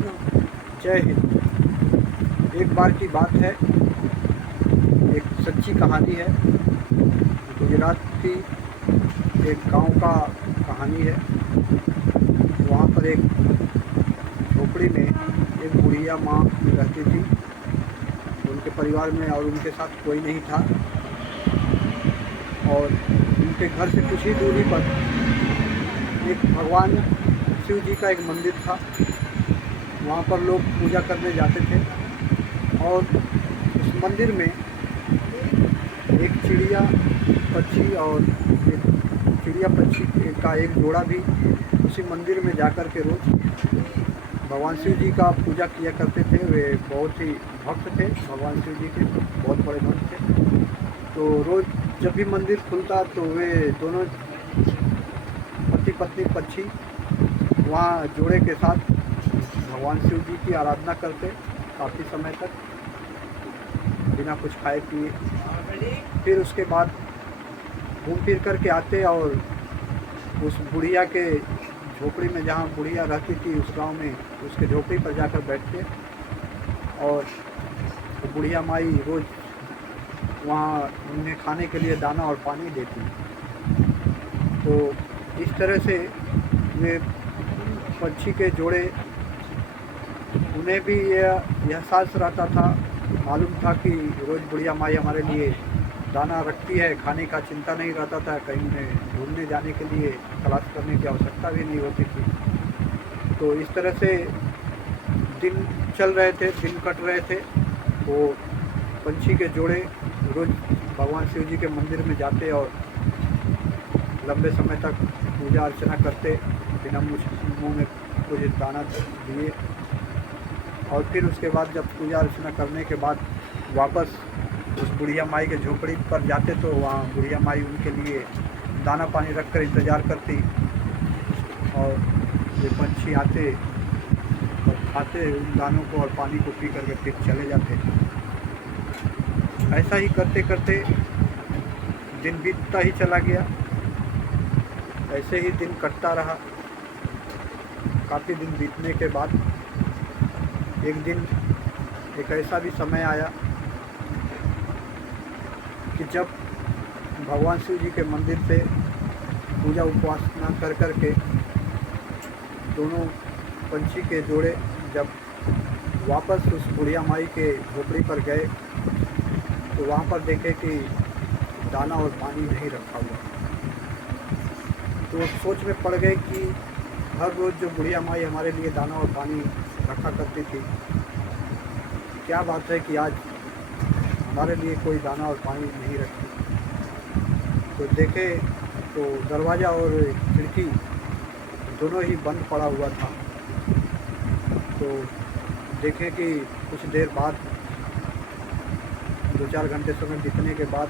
जय हिंद। एक बार की बात है, एक सच्ची कहानी है। गुजरात की एक गांव का कहानी है। वहाँ पर एक झोपड़ी में एक बुढ़िया माँ रहती थी। उनके परिवार में और उनके साथ कोई नहीं था, और उनके घर से कुछ ही दूरी पर एक भगवान शिव जी का एक मंदिर था। वहाँ पर लोग पूजा करने जाते थे, और उस मंदिर में एक चिड़िया पक्षी और एक चिड़िया पक्षी का एक जोड़ा भी उसी मंदिर में जाकर के रोज़ भगवान शिव जी का पूजा किया करते थे। वे बहुत ही भक्त थे, भगवान शिव जी के बहुत बड़े भक्त थे। तो रोज़ जब भी मंदिर खुलता तो वे दोनों पति पत्नी पक्षी वहाँ जोड़े के साथ भगवान शिव जी की आराधना करते काफ़ी समय तक, बिना कुछ खाए पिए। फिर उसके बाद घूम फिर कर के आते और उस बुढ़िया के झोपड़ी में, जहाँ बुढ़िया रहती थी उस गांव में, उसके झोपड़ी पर जाकर बैठते, और तो बुढ़िया माई रोज़ वहाँ उन्हें खाने के लिए दाना और पानी देती। तो इस तरह से वे पक्षी के जोड़े, उन्हें भी यह एहसास रहता था, मालूम था कि रोज़ बुढ़िया माई हमारे लिए दाना रखती है, खाने का चिंता नहीं रहता था, कहीं उन्हें ढूंढने जाने के लिए तलाश करने की आवश्यकता भी नहीं होती थी। तो इस तरह से दिन चल रहे थे, दिन कट रहे थे। वो पंछी के जोड़े रोज़ भगवान शिव जी के मंदिर में जाते और लंबे समय तक पूजा अर्चना करते, बिना मुँह में कुछ दाना दिए। और फिर उसके बाद जब पूजा अर्चना करने के बाद वापस उस बुढ़िया माई के झोपड़ी पर जाते तो वहाँ बुढ़िया माई उनके लिए दाना पानी रख कर इंतज़ार करती, और ये पंछी आते और खाते उन दानों को और पानी को पी करके फिर चले जाते। ऐसा ही करते करते दिन बीतता ही चला गया। ऐसे ही दिन कटता रहा। काफ़ी दिन बीतने के बाद एक दिन एक ऐसा भी समय आया कि जब भगवान शिव जी के मंदिर से पूजा उपासना कर कर के दोनों पंछी के जोड़े जब वापस उस बुढ़िया माई के झोपड़ी पर गए तो वहाँ पर देखे कि दाना और पानी नहीं रखा हुआ। तो सोच में पड़ गए कि हर रोज़ जो बुढ़िया माई हमारे लिए दाना और पानी रखा करती थी, क्या बात है कि आज हमारे लिए कोई दाना और पानी नहीं रखती। तो देखे तो दरवाज़ा और खिड़की दोनों ही बंद पड़ा हुआ था। तो देखें कि कुछ देर बाद, 2-4 घंटे समय बीतने के बाद,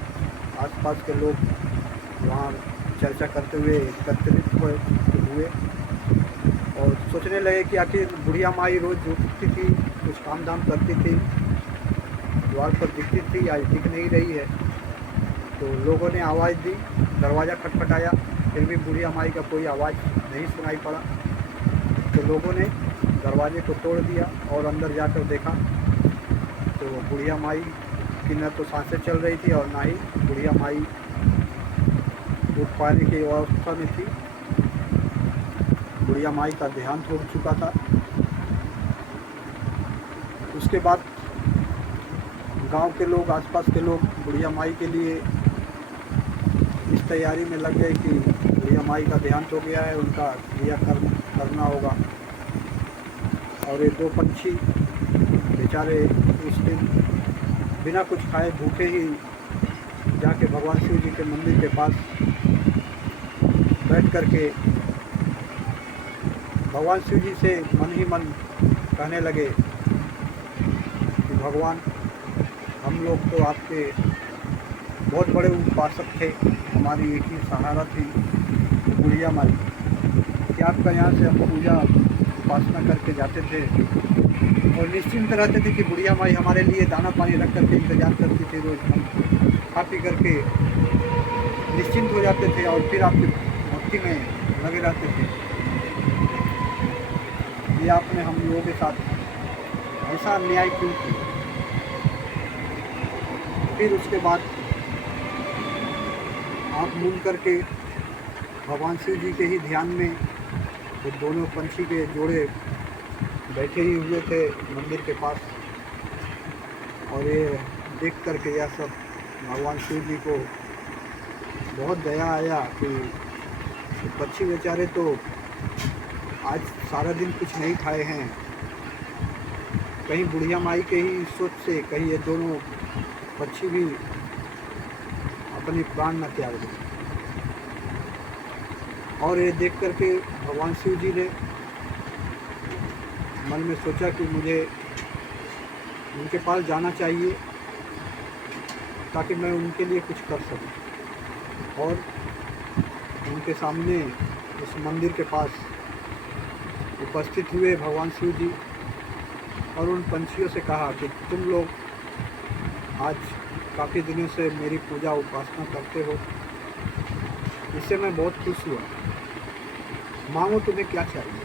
आसपास के लोग वहाँ चर्चा करते हुए एकत्रित हुए और सोचने लगे कि आखिर बुढ़िया माई रोज़ उठती थी, कुछ काम धाम करती थी, द्वार पर दिखती थी, आज दिख नहीं रही है। तो लोगों ने आवाज़ दी, दरवाज़ा खटखटाया, फिर भी बुढ़िया माई का कोई आवाज़ नहीं सुनाई पड़ा। तो लोगों ने दरवाजे को तोड़ दिया और अंदर जाकर देखा तो बुढ़िया माई की न तो सांसें चल रही थी और ना ही बुढ़िया माई उठ पाने की अवस्था में थी। बुढ़िया माई का देहांत हो चुका था। उसके बाद गांव के लोग, आसपास के लोग बुढ़िया माई के लिए इस तैयारी में लग गए कि बुढ़िया माई का देहांत हो गया है, उनका क्रियाकर्म करना होगा। और ये 2 पंछी बेचारे उस दिन बिना कुछ खाए भूखे ही जाके भगवान शिव जी के मंदिर के पास बैठ कर के भगवान शिव जी से मन ही मन कहने लगे कि भगवान, हम लोग तो आपके बहुत बड़े उपासक थे, हमारी एक ही सहारा थी बुढ़िया माई, कि आपका यहाँ से हम पूजा उपासना करके जाते थे और निश्चिंत रहते थे कि बुढ़िया माई हमारे लिए दाना पानी रख करके इंतज़ार करती थी। रोज़ हम खा पी करके निश्चिंत हो जाते थे और फिर आपकी भक्ति में लगे रहते थे। ये आपने हम लोगों के साथ ऐसा अन्याय क्यों किया। फिर उसके बाद आँख मूंद करके भगवान शिव जी के ही ध्यान में वो दोनों पंछी के जोड़े बैठे ही हुए थे मंदिर के पास। और ये देख करके यह सब भगवान शिव जी को बहुत दया आया कि पक्षी बेचारे तो आज सारा दिन कुछ नहीं खाए हैं, कहीं बुढ़िया माई के ही सोच से कहीं ये दोनों पक्षी भी अपनी प्राण न त्याग दें। और ये देख करके भगवान शिव जी ने मन में सोचा कि मुझे उनके पास जाना चाहिए ताकि मैं उनके लिए कुछ कर सकूं। और उनके सामने उस मंदिर के पास उपस्थित हुए भगवान शिव जी और उन पंछियों से कहा कि तुम लोग आज काफ़ी दिनों से मेरी पूजा उपासना करते हो, इससे मैं बहुत खुश हुआ, मांगो तुम्हें क्या चाहिए।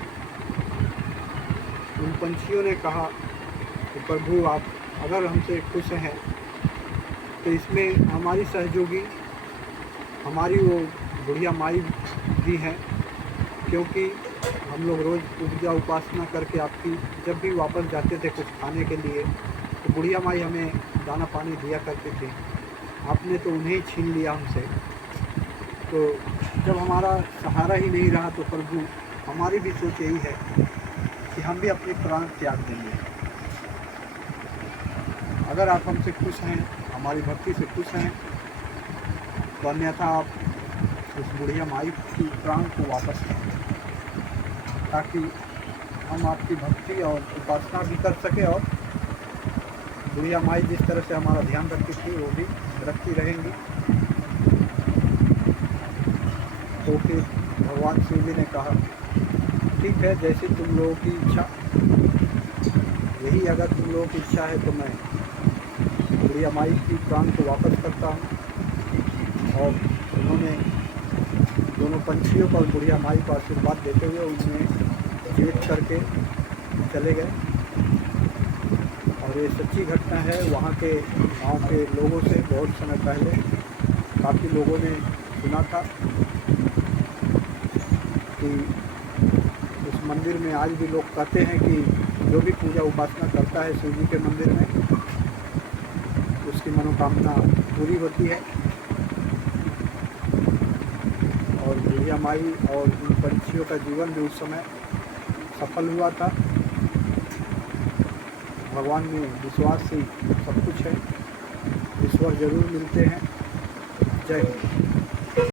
उन पंछियों ने कहा कि प्रभु आप अगर हमसे खुश हैं तो इसमें हमारी सहयोगी हमारी वो बुढ़िया माई भी हैं, क्योंकि हम लोग रोज़ पूजा उपासना करके आपकी जब भी वापस जाते थे कुछ खाने के लिए तो बुढ़िया माई हमें दाना पानी दिया करती थी, आपने तो उन्हें ही छीन लिया हमसे। तो जब हमारा सहारा ही नहीं रहा तो प्रभु हमारी भी सोच यही है कि हम भी अपने प्राण त्याग देंगे। अगर आप हमसे खुश हैं, हमारी भक्ति से खुश हैं, तो अन्यथा आप उस बुढ़िया माई की प्राण को वापस करें ताकि हम आपकी भक्ति और उपासना भी कर सकें और बुढ़िया माई जिस तरह से हमारा ध्यान रखती थी वो भी रखती रहेंगी। तो फिर भगवान शिव जी ने कहा ठीक है, जैसे तुम लोगों की इच्छा, यही अगर तुम लोगों की इच्छा है तो मैं बुढ़िया माई की प्राण को वापस करता हूँ। और उन्होंने दोनों पंछियों को और बुढ़िया माई को आशीर्वाद देते हुए उन्हें जीवित करके चले गए। और ये सच्ची घटना है, वहाँ के गांव के लोगों से बहुत समय पहले काफ़ी लोगों ने सुना था कि उस मंदिर में आज भी लोग कहते हैं कि जो भी पूजा उपासना करता है शिव जी के मंदिर में उसकी मनोकामना पूरी होती है। और बुढ़िया माई और उन पंछियों का जीवन भी उस समय सफल हुआ था। भगवान में विश्वास से सब कुछ है, ईश्वर जरूर मिलते हैं। जय हिंद।